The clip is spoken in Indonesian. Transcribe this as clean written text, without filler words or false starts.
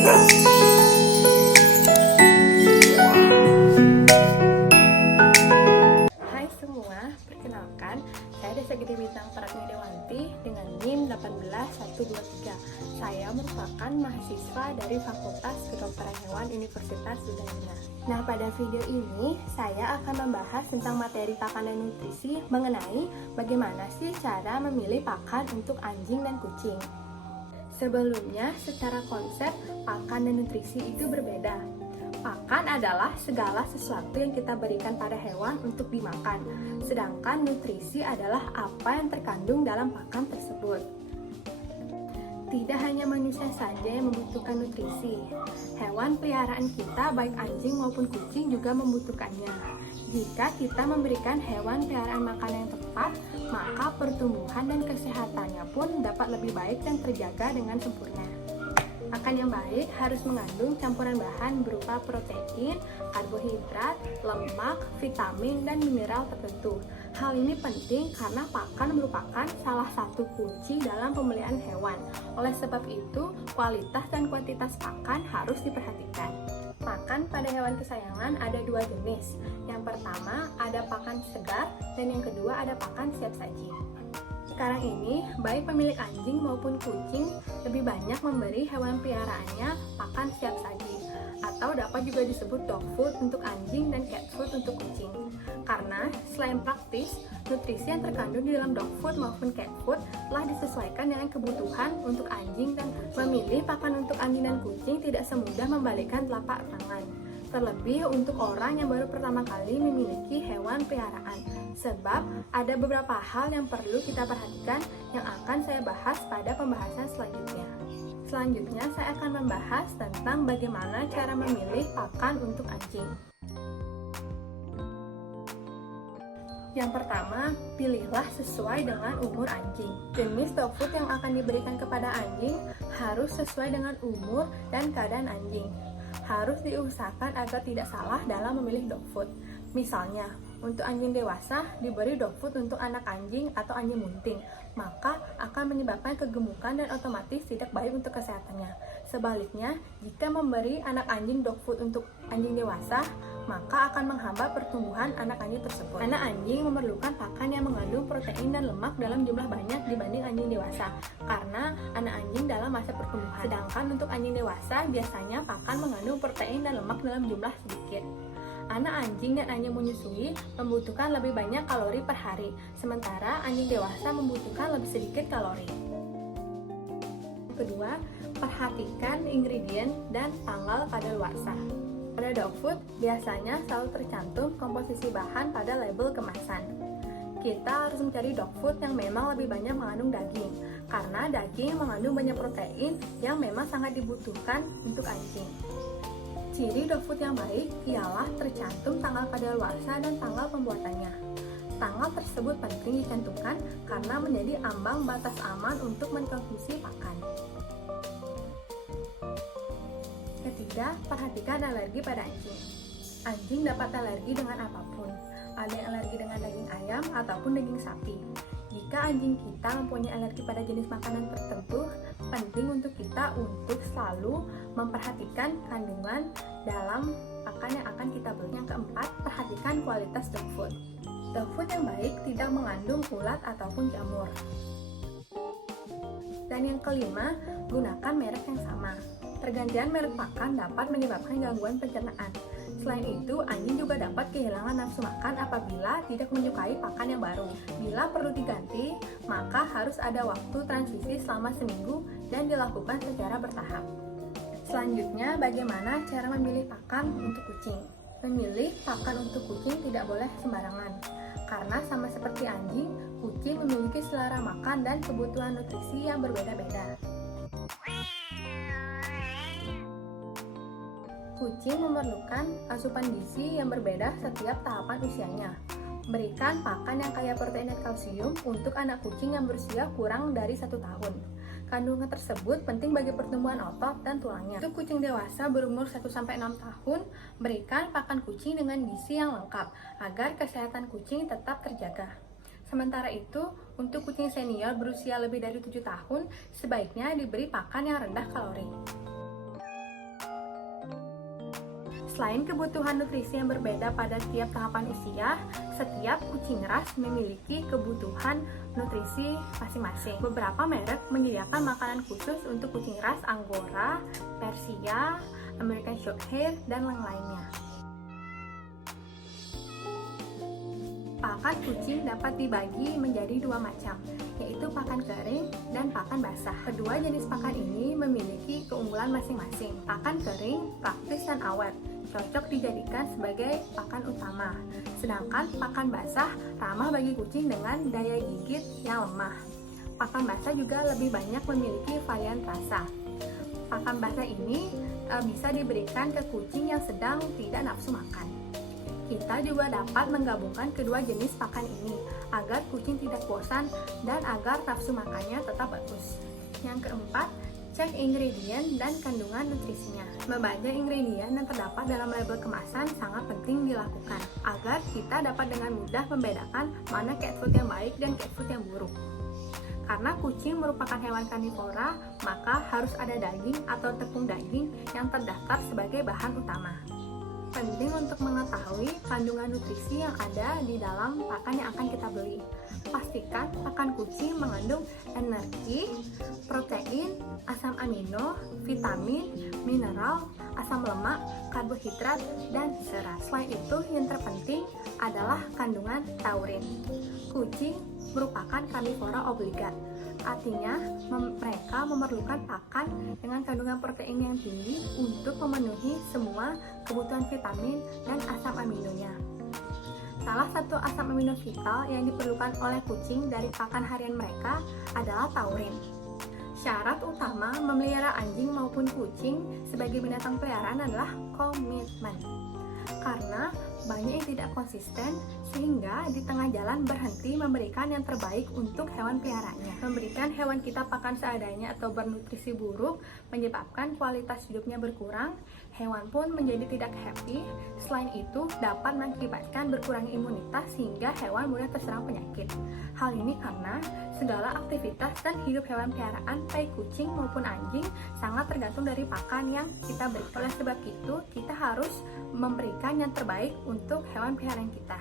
Hai semua, perkenalkan, saya Desa Gede Bintang Pratmi Dewanti dengan NIM 18123. Saya merupakan mahasiswa dari Fakultas Kedokteran Hewan Universitas Udayana. Nah, pada video ini saya akan membahas tentang materi pakan dan nutrisi mengenai bagaimana sih cara memilih pakan untuk anjing dan kucing. Sebelumnya, secara konsep, pakan dan nutrisi itu berbeda. Pakan adalah segala sesuatu yang kita berikan pada hewan untuk dimakan, sedangkan nutrisi adalah apa yang terkandung dalam pakan tersebut. Tidak hanya manusia saja yang membutuhkan nutrisi, hewan peliharaan kita baik anjing maupun kucing juga membutuhkannya. Jika kita memberikan hewan peliharaan makanan yang tepat, maka pertumbuhan dan kesehatannya pun dapat lebih baik dan terjaga dengan sempurna. Pakan yang baik harus mengandung campuran bahan berupa protein, karbohidrat, lemak, vitamin, dan mineral tertentu. Hal ini penting karena pakan merupakan salah satu kunci dalam pemeliharaan hewan. Oleh sebab itu, kualitas dan kuantitas pakan harus diperhatikan. Pakan pada hewan kesayangan ada dua jenis. Yang pertama ada pakan segar dan yang kedua ada pakan siap saji. Sekarang ini, baik pemilik anjing maupun kucing lebih banyak memberi hewan peliharaannya pakan siap saji, atau dapat juga disebut dog food untuk anjing dan cat food untuk kucing. Karena selain praktis, nutrisi yang terkandung di dalam dog food maupun cat food telah disesuaikan dengan kebutuhan untuk anjing dan kucing. Memilih pakan untuk anjing dan kucing tidak semudah membalikkan telapak tangan. Terlebih untuk orang yang baru pertama kali memiliki hewan peliharaan, sebab ada beberapa hal yang perlu kita perhatikan yang akan saya bahas pada pembahasan selanjutnya. Selanjutnya saya akan membahas tentang bagaimana cara memilih pakan untuk anjing. Yang pertama, pilihlah sesuai dengan umur anjing. Jenis dog food yang akan diberikan kepada anjing harus sesuai dengan umur dan keadaan anjing. Harus diusahakan agar tidak salah dalam memilih dog food. Misalnya, untuk anjing dewasa diberi dog food untuk anak anjing atau anjing bunting, maka akan menyebabkan kegemukan dan otomatis tidak baik untuk kesehatannya. Sebaliknya, jika memberi anak anjing dog food untuk anjing dewasa, maka akan menghambat pertumbuhan anak anjing tersebut. Anak anjing memerlukan pakan yang mengandung protein dan lemak dalam jumlah banyak dibanding anjing dewasa, karena anak anjing dalam masa pertumbuhan. Sedangkan untuk anjing dewasa, biasanya pakan mengandung protein dan lemak dalam jumlah sedikit. Anak anjing dan anjing menyusui membutuhkan lebih banyak kalori per hari, sementara anjing dewasa membutuhkan lebih sedikit kalori. Kedua, perhatikan ingredient dan tanggal kadaluarsa. Pada dog food, biasanya selalu tercantum komposisi bahan pada label kemasan. Kita harus mencari dog food yang memang lebih banyak mengandung daging, karena daging mengandung banyak protein yang memang sangat dibutuhkan untuk anjing. Ciri dog food yang baik ialah tercantum tanggal kadaluarsa dan tanggal pembuatannya. Tanggal tersebut penting dicantumkan karena menjadi ambang batas aman untuk mengkonsumsi pakan. Ketiga, perhatikan alergi pada anjing. Anjing dapat alergi dengan apapun. Ada yang alergi dengan daging ayam ataupun daging sapi. Jika anjing kita mempunyai alergi pada jenis makanan tertentu, penting untuk kita untuk selalu memperhatikan kandungan dalam pakan yang akan kita beli. Yang keempat, perhatikan kualitas dog food. Dog food yang baik tidak mengandung ulat ataupun jamur. Dan yang kelima, gunakan merek yang sama. Pergantian merek pakan dapat menyebabkan gangguan pencernaan. Selain itu, anjing juga dapat kehilangan nafsu makan apabila tidak menyukai pakan yang baru. Bila perlu diganti, maka harus ada waktu transisi selama seminggu dan dilakukan secara bertahap. Selanjutnya, bagaimana cara memilih pakan untuk kucing? Memilih pakan untuk kucing tidak boleh sembarangan, karena sama seperti anjing, kucing memiliki selera makan dan kebutuhan nutrisi yang berbeda-beda. Kucing memerlukan asupan gizi yang berbeda setiap tahapan usianya. Berikan pakan yang kaya protein dan kalsium untuk anak kucing yang berusia kurang dari 1 tahun. Kandungan tersebut penting bagi pertumbuhan otot dan tulangnya. Untuk kucing dewasa berumur 1-6 tahun, berikan pakan kucing dengan gizi yang lengkap agar kesehatan kucing tetap terjaga. Sementara itu, untuk kucing senior berusia lebih dari 7 tahun, sebaiknya diberi pakan yang rendah kalori. Selain kebutuhan nutrisi yang berbeda pada tiap tahapan usia, setiap kucing ras memiliki kebutuhan nutrisi masing-masing. Beberapa merek menyediakan makanan khusus untuk kucing ras Angora, Persia, American Shorthair, dan yang lainnya. Pakan kucing dapat dibagi menjadi dua macam, yaitu pakan kering dan pakan basah. Kedua jenis pakan ini memiliki keunggulan masing-masing. Pakan kering praktis dan awet, cocok dijadikan sebagai pakan utama. Sedangkan pakan basah ramah bagi kucing dengan daya gigit yang lemah. Pakan basah juga lebih banyak memiliki varian rasa. Pakan basah ini bisa diberikan ke kucing yang sedang tidak nafsu makan. Kita juga dapat menggabungkan kedua jenis pakan ini agar kucing tidak bosan dan agar nafsu makannya tetap bagus. Yang keempat, cek ingredient dan kandungan nutrisinya. Membaca ingredient yang terdapat dalam label kemasan sangat penting dilakukan agar kita dapat dengan mudah membedakan mana cat food yang baik dan cat food yang buruk. Karena kucing merupakan hewan karnivora, maka harus ada daging atau tepung daging yang terdaftar sebagai bahan utama. Penting untuk mengetahui kandungan nutrisi yang ada di dalam pakan yang akan kita beli. Pastikan pakan kucing mengandung energi, protein, asam amino, vitamin, mineral, asam lemak, karbohidrat, dan serat. Selain itu, yang terpenting adalah kandungan taurin. Kucing merupakan karnivora obligat. Artinya, mereka memerlukan pakan dengan kandungan protein yang tinggi untuk memenuhi semua kebutuhan vitamin dan asam aminonya. Salah satu asam amino vital yang diperlukan oleh kucing dari pakan harian mereka adalah taurin. Syarat utama memelihara anjing maupun kucing sebagai binatang peliharaan adalah komitmen. Karena banyak yang tidak konsisten sehingga di tengah jalan berhenti memberikan yang terbaik untuk hewan peliharaannya. Memberikan hewan kita pakan seadanya atau bernutrisi buruk menyebabkan kualitas hidupnya berkurang, hewan pun menjadi tidak happy. Selain itu dapat mengakibatkan berkurangnya imunitas sehingga hewan mudah terserang penyakit. Hal ini karena segala aktivitas dan hidup hewan peliharaan baik kucing maupun anjing sangat tergantung dari pakan yang kita beri. Oleh sebab itu, kita harus memberikan yang terbaik untuk hewan peliharaan kita.